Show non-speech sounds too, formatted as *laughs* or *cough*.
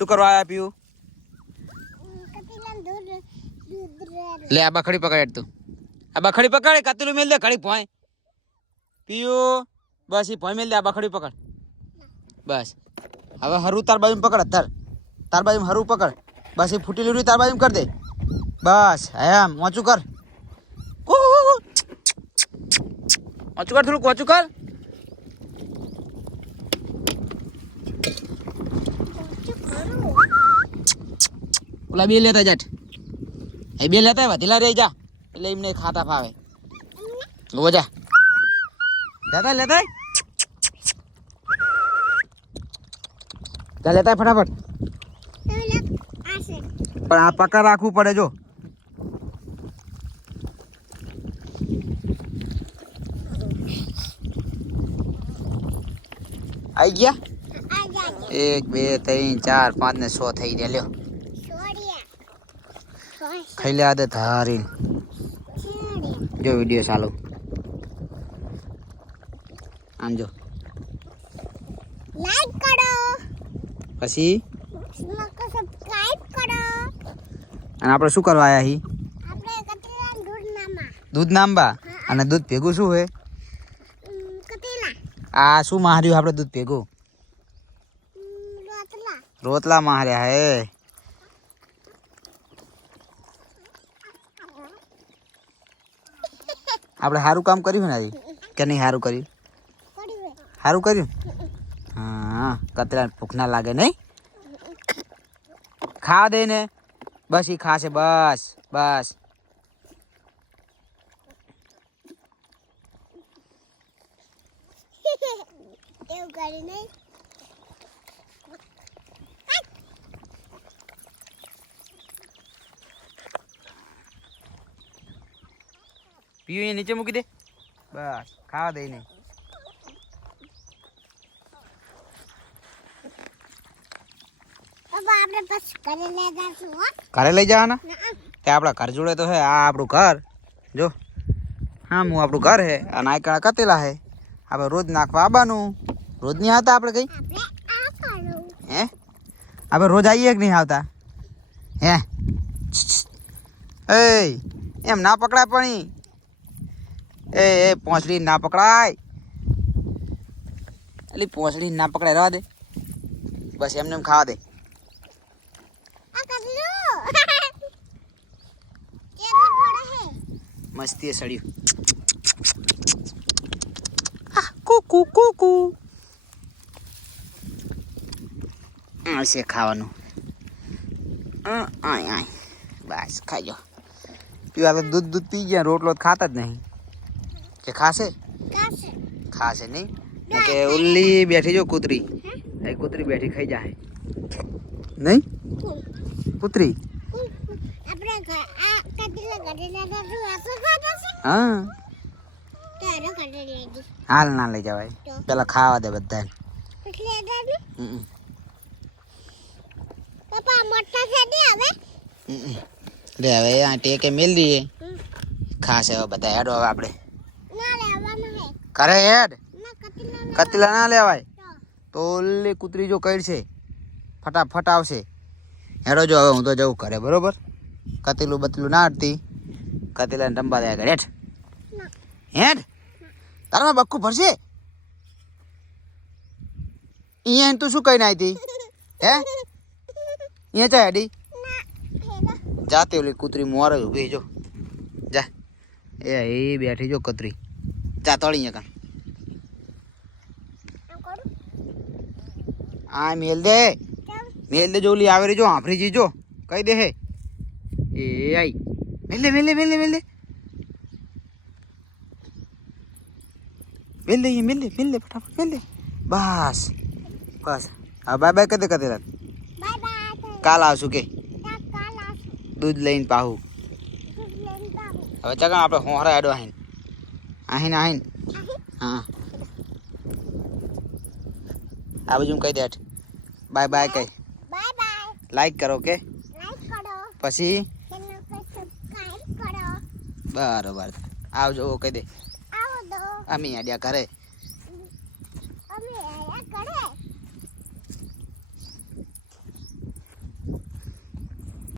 શું કરવા આવ્યા પીયું? લે, આ બખડી પકડ તું. આ બખડી પકડ કતલું મેલ દે ખડી ભોય. પીયું? બસ એ ભોય મેલ દે, આ બખડી પકડ. બસ. હવે હરું તાર બાજુ પકડ અત્યાર તાર બાજુ હરું પકડ. બસ એ ફૂટી લીધું તાર બાજુ કરી દે. બસ, એમ મોચું કર. મોચું કર, થોડુંક મોચું કર. ઓલા બે લેતા જાટ એ બે લેતા આવ્યા ધીલા રહી જા એટલે એમને ખાતા ફાવે ઓ જા લેતા લેતા જા લેતા આય ફટાફટ તમે આશે પણ આ પકડ રાખવું પડે જો આઈ ગયા આ જા એક બે ત્રણ ચાર પાંચ ને છ થઈ ગયા. લ્યો. ખાઈ લે આદત હારી જો વીડિયો ચાલુ. આમ જો. લાઈક કરો. પછી? સબસ્ક્રાઇબ કરો. અને આપણે શું કરવા આવ્યા હી? આપણે કતીલા દૂધ નામા દૂધ નાંબા અને દૂધ ભેગું શું હોય કતીલા. આ શું માર્યું આપણે દૂધ ભેગું? રોતલા રોતલા માર્યા હે આપણે સારું કામ કર્યું ને આજે કે નહીં સારું કર્યું કરી સારું કર્યું હા કતરા ભૂખ ના લાગે નહીં ખા દે ને બસ ઈ ખાશે બસ બસ *laughs* એવું કરી નહીં પીયું એ નીચે મૂકી દે બસ ખાવા દે ને બાબા આપણે પછી કરી લેતા છું હો ઘરે લઈ જવાના ના તે આપણા ઘર જોડે તો હે આ આપણું ઘર જો હા હું આપણું ઘર હે અને આ કણા કતેલા હે આપણે રોજ નાખવા આવવાનું રોજ નહીં આવતા આપણે કઈ આપણે આ પાડો હે આપણે રોજ આવીએ કે નહીં આવતા હે એ એમ ના પકડાય પણ એ એ પોંચડી ના પકડાય એટલે પોંચડી ના પકડાય રહેવા દે બસ એમને એમ ખાવા દે આ કતલું કેટલું પડે હે *laughs* મસ્તી સડ્યું કુકુ કુકુ હશે ખાવાનું અ, આય આય બસ ખાજો પીવા તો દૂધ દૂધ પી ગયા રોટલો તો ખાતા જ નહીં કે ખાશે કાશે ખાશે નહીં ને કે ઉલ્લી બેઠી જો કૂતરી એ કૂતરી બેઠી ખાઈ જાય નહીં કૂતરી આપણે ઘર આ કતલા કરી લેતા છું આપણે ખાતા છે હા તારો કરી લેજી હાલ ના લઈ જવાય પેલા ખાવા દે બધાને પછી લેતા ને હમ, પપ્પા મોટા છે ને હવે હમ. લે હવે આ ટેકે મેલ દઈએ ખાશે હવે બધા હેડો હવે આપણે ના લેવાનું હે કરે હેડ. કતલા ના લેવાય. તો. ઓલી કૂતરી જો કરશે ફટાફટ આવશે. હેડો જો હવે હું તો જવું કરે બરોબર? કતેલું બતલું ના હટતી કતેલાને રંબા દે કરે હેઠ હેઠ તારામાં બક્કું ભરશે? અહીંયા તું શું કહીને આવી હે? અહીંયા ચા હેડી? જાતે ઓલી કૂતરી મોર ઊભી ઊભી જો. જા. એ બેઠી જો કતરી. જા તળી અહીંયા કાં આમ કરું આ મેલ દે કેમ મેલ દે જો ઓલી આવે રહી જો આફરી જી જો કઈ દે હે એ આઈ મેલ દે મેલ દે મેલ દે મેલ દે મેલ દે અહીંયા, મેલ દે મેલ દે ફટાફટ મેલ દે બસ બસ હા બાય બાય કદે કદે રાત બાય બાય કાલ આવશું કે તા કાલ આસ દૂધ લઈને પાહું ખુદ લેતા હું હવે ચકા આપણે હોહરા હેડો આહીન આહીન આહીન. હા. આ બાજુ કહી દેઠ બાય બાય કહી. લાઈક કરો ઓકે? પછી? બરોબર. આવજો કહી દે. અમી આડ્યા કરે